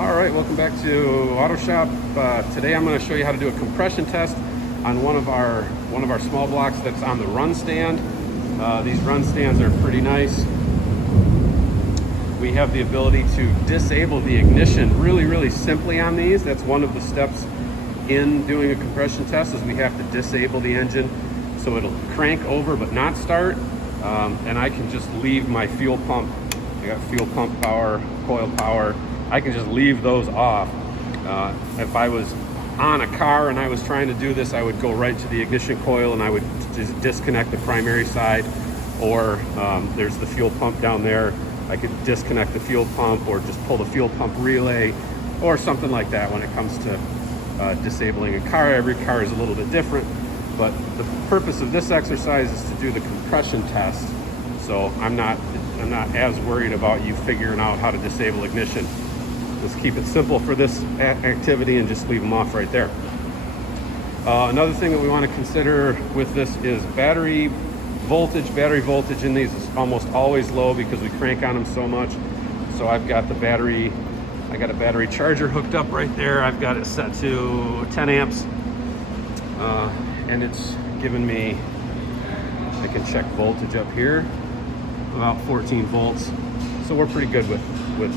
All right, welcome back to Auto Shop. Today I'm going to show you how to do a compression test on one of our small blocks that's on the run stand. These run stands are pretty nice. We have the ability to disable the ignition really simply on these. That's one of the steps in doing a compression test, is we have to disable the engine so it'll crank over but not start. And I can just leave my fuel pump. I got fuel pump power, coil power. I can just leave those off. If I was on a car and I was trying to do this, I would go right to the ignition coil and I would just disconnect the primary side, or there's the fuel pump down there. I could disconnect the fuel pump or just pull the fuel pump relay or something like that when it comes to disabling a car. Every car is a little bit different, but the purpose of this exercise is to do the compression test. So I'm not as worried about you figuring out how to disable ignition. Let's keep it simple for this activity and just leave them off right there. Another thing that we want to consider with this is battery voltage. Battery voltage in these is almost always low because we crank on them so much. So I've got the battery, I got a battery charger hooked up right there. I've got it set to 10 amps and it's given me, I can check voltage up here, about 14 volts. So we're pretty good with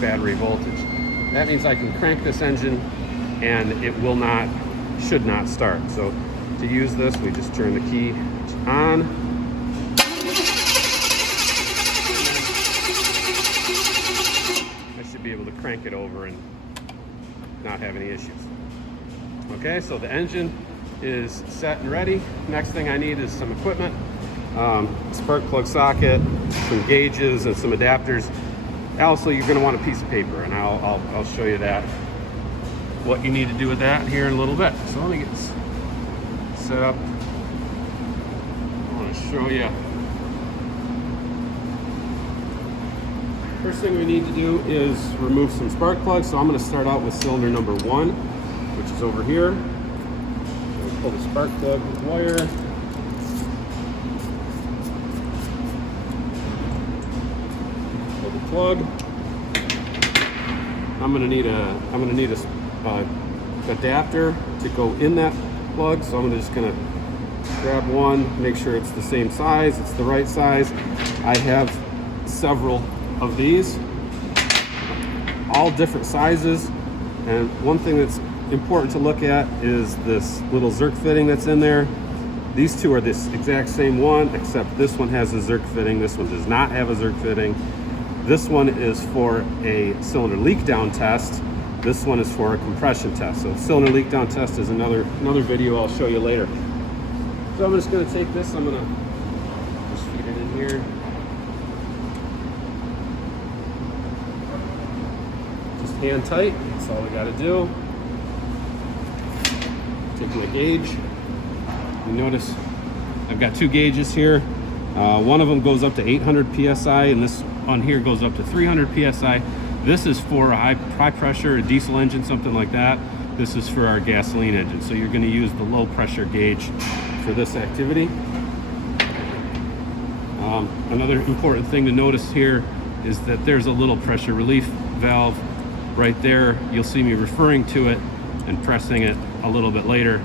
battery voltage. That means I can crank this engine and it should not start. So to use this, we just turn the key on. I should be able to crank it over and not have any issues. Okay, so the engine is set and ready. Next thing I need is some equipment. Spark plug socket, some gauges and some adapters. Also, you're going to want a piece of paper, and I'll show you that, what you need to do with that here in a little bit. So let me get this set up. I want to show you. First thing we need to do is remove some spark plugs. So I'm going to start out with cylinder number 1, which is over here. We'll pull the spark plug with wire. Plug. I'm gonna need a adapter to go in that plug. So I'm just gonna grab one, make sure it's the same size, it's the right size. I have several of these, all different sizes. And one thing that's important to look at is this little Zerk fitting that's in there. These two are this exact same one, except this one has a Zerk fitting. This one does not have a Zerk fitting. This one is for a cylinder leak down test. This one is for a compression test. So cylinder leak down test is another video I'll show you later. So I'm just going to take this, I'm going to just feed it in here. Just hand tight, that's all we got to do. Take my gauge. You notice I've got two gauges here. One of them goes up to 800 PSI and this on here goes up to 300 PSI. This is for a high pressure, a diesel engine, something like that. This is for our gasoline engine. So you're going to use the low pressure gauge for this activity. Another important thing to notice here is that there's a little pressure relief valve right there. You'll see me referring to it and pressing it a little bit later.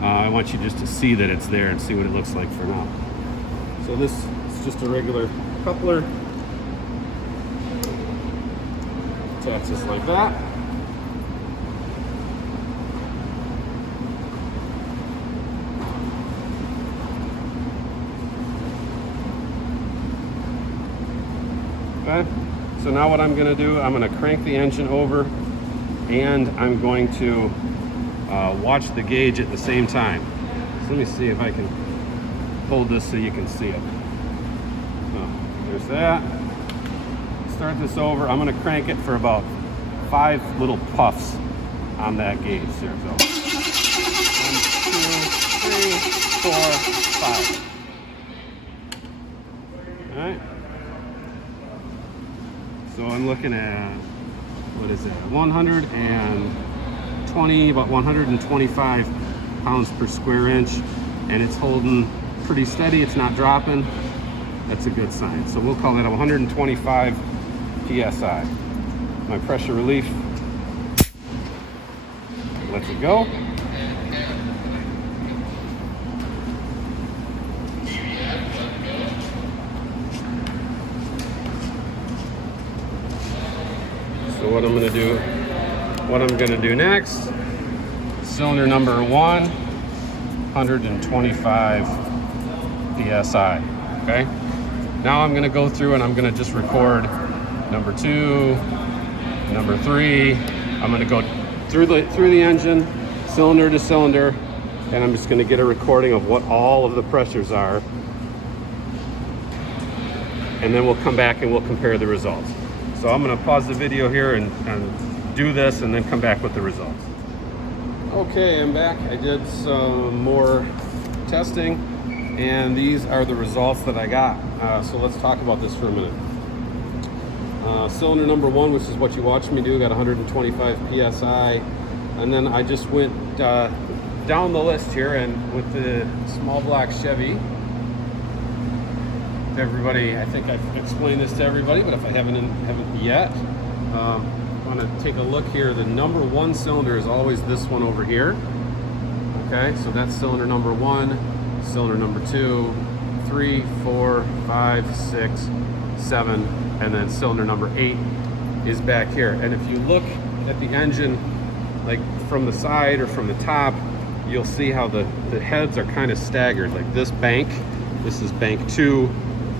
I want you just to see that it's there and see what it looks like for now. So this is just a regular coupler. Attach this like that. Okay, so now what I'm going to do, I'm going to crank the engine over and I'm going to watch the gauge at the same time. So let me see if I can hold this so you can see it. There's that. Start this over. I'm going to crank it for about 5 little puffs on that gauge. There we go. 1, 2, 3, 4, 5. All right. So I'm looking at, what is it? 120, about 125 pounds per square inch, and it's holding pretty steady. It's not dropping. That's a good sign. So we'll call that 125 PSI. My pressure relief lets it go. So what I'm going to do next, cylinder number 1, 125 PSI, okay? Now I'm going to go through and I'm going to just record number 2, number 3. I'm going to go through the engine, cylinder to cylinder, and I'm just going to get a recording of what all of the pressures are. And then we'll come back and we'll compare the results. So I'm going to pause the video here and do this and then come back with the results. Okay, I'm back. I did some more testing and these are the results that I got. So let's talk about this for a minute. Cylinder number 1, which is what you watched me do, got 125 PSI. And then I just went down the list here, and with the small block Chevy, everybody, I think I've explained this to everybody, but if I haven't yet, I want to take a look here. The number 1 cylinder is always this one over here. Okay, so that's cylinder number 1, cylinder number 2, 3, 4, 5, 6, 7, and then cylinder number 8 is back here. And if you look at the engine, like from the side or from the top, you'll see how the heads are kind of staggered. Like this bank, this is bank 2,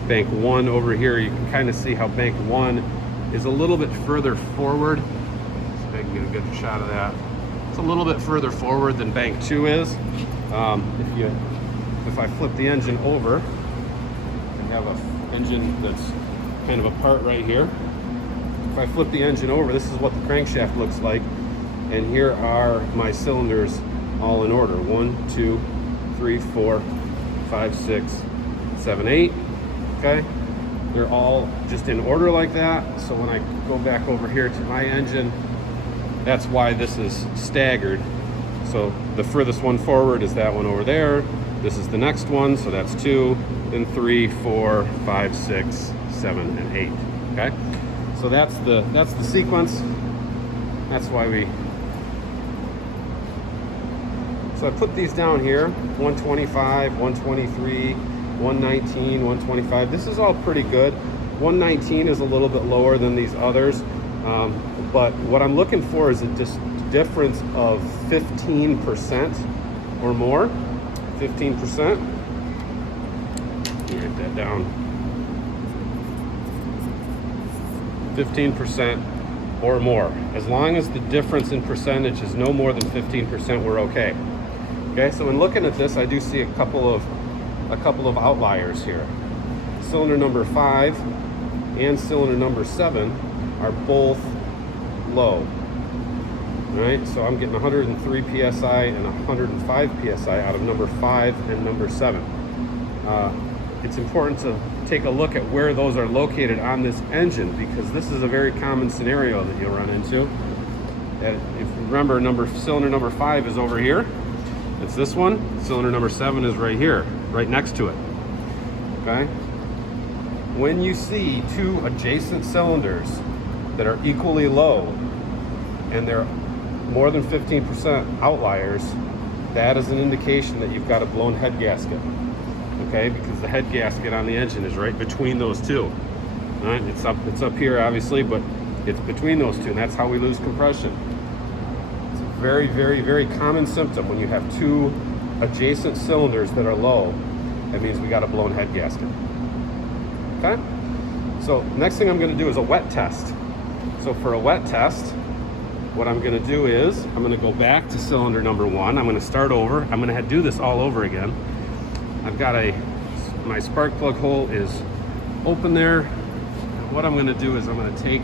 bank 1 over here. You can kind of see how bank 1 is a little bit further forward. So I can get a good shot of that. It's a little bit further forward than bank 2 is. If I flip the engine over, I have an engine that's kind of a part right here. If I flip the engine over, this is what the crankshaft looks like. And here are my cylinders all in order. 1, 2, 3, 4, 5, 6, 7, 8. Okay, they're all just in order like that. So when I go back over here to my engine, that's why this is staggered. So the furthest one forward is that one over there. This is the next one, so that's 2, then 3, 4, 5, 6, 7, and 8. Okay, so that's the sequence. That's why so I put these down here: 125, 123, 119, 125. This is all pretty good. 119 is a little bit lower than these others, but what I'm looking for is a difference of 15% or more. 15%. Write that down. 15% or more. As long as the difference in percentage is no more than 15%, we're okay. Okay, so when looking at this, I do see a couple of outliers here. Cylinder number 5 and cylinder number 7 are both low. All right, so I'm getting 103 PSI and 105 PSI out of number 5 and number 7. It's important to take a look at where those are located on this engine, because this is a very common scenario that you'll run into. If you remember, cylinder number 5 is over here. It's this one. Cylinder number 7 is right here, right next to it. Okay? When you see 2 adjacent cylinders that are equally low and they're more than 15% outliers, that is an indication that you've got a blown head gasket. Okay, because the head gasket on the engine is right between those two. All right, it's up here obviously, but it's between those two, and that's how we lose compression. It's a very, very, very common symptom when you have 2 adjacent cylinders that are low. That means we got a blown head gasket. Okay, so next thing I'm going to do is a wet test. So for a wet test, what I'm going to do is I'm going to go back to cylinder number 1. I'm going to start over. I'm going to do this all over again. I've got my spark plug hole is open there. And what I'm going to do is I'm going to take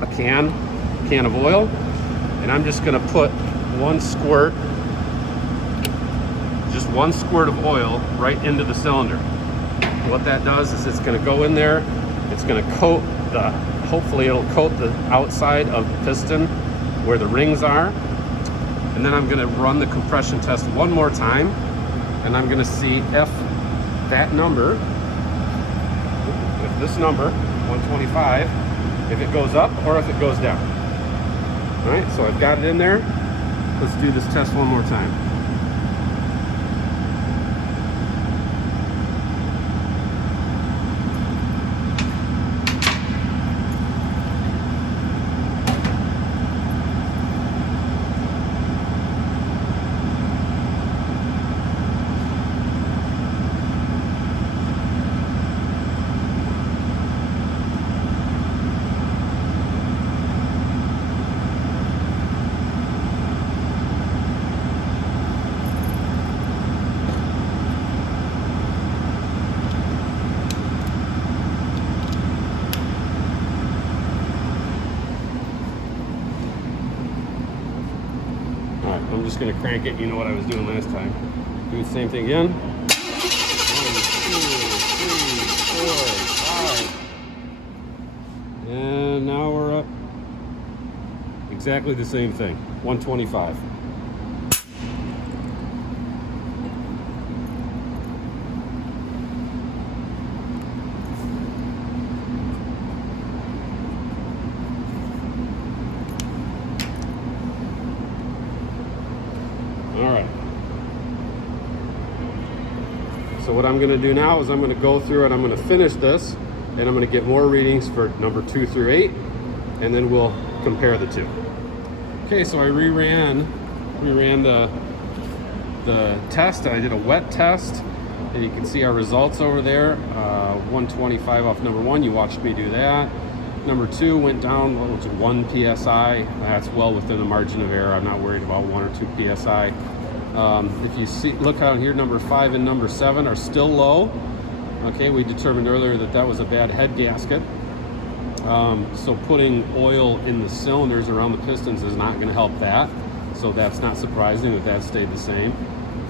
a can of oil, and I'm just going to put just one squirt of oil right into the cylinder. What that does is it's going to go in there. It's going to coat hopefully it'll coat the outside of the piston where the rings are. And then I'm going to run the compression test one more time. And I'm going to see if that number, if this number, 125, if it goes up or if it goes down. All right, so I've got it in there. Let's do this test one more time. I'm just going to crank it. You know what I was doing last time. Do the same thing again. 1, 2, 3, 4, 5. And now we're up. Exactly the same thing. 125. All right. So what I'm going to do now is I'm going to go through and I'm going to finish this, and I'm going to get more readings for number 2 through 8, and then we'll compare the two. Okay, so I reran the test. I did a wet test, and you can see our results over there. 125 off number 1. You watched me do that. Number 2 went down to 1 psi. That's well within the margin of error. I'm not worried about 1 or 2 psi. If you see, look out here, number 5 and number 7 are still low. Okay, we determined earlier that that was a bad head gasket. So putting oil in the cylinders around the pistons is not going to help that. So that's not surprising that that stayed the same.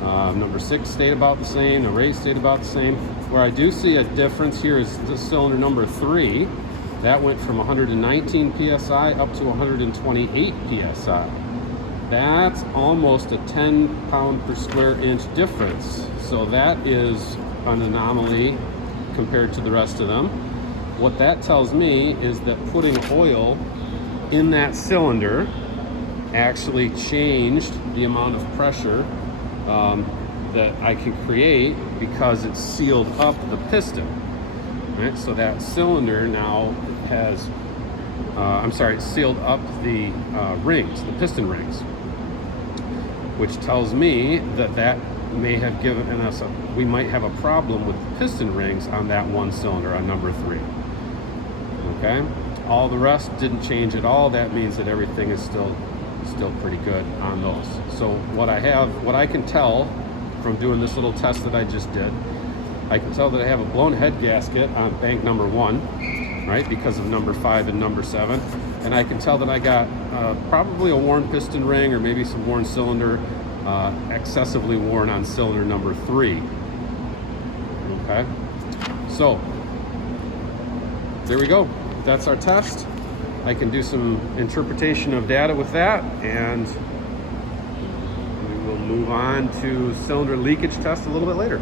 Number 6 stayed about the same. Number 8 stayed about the same. Where I do see a difference here is the cylinder number 3. That went from 119 psi up to 128 psi. That's almost a 10 pound per square inch difference. So that is an anomaly compared to the rest of them. What that tells me is that putting oil in that cylinder actually changed the amount of pressure that I can create because it sealed up the piston. Right? So that cylinder now has, it sealed up the rings, the piston rings, which tells me that that may have given us we might have a problem with the piston rings on that one cylinder on number 3. Okay, all the rest didn't change at all. That means that everything is still pretty good on those. So what I can tell from doing this little test that I just did, I can tell that I have a blown head gasket on bank number 1, right, because of number 5 and number 7, and I can tell that I got probably a worn piston ring or maybe some worn cylinder, excessively worn on cylinder number 3. Okay, so there we go. That's our test. I can do some interpretation of data with that, and we will move on to cylinder leakage test a little bit later.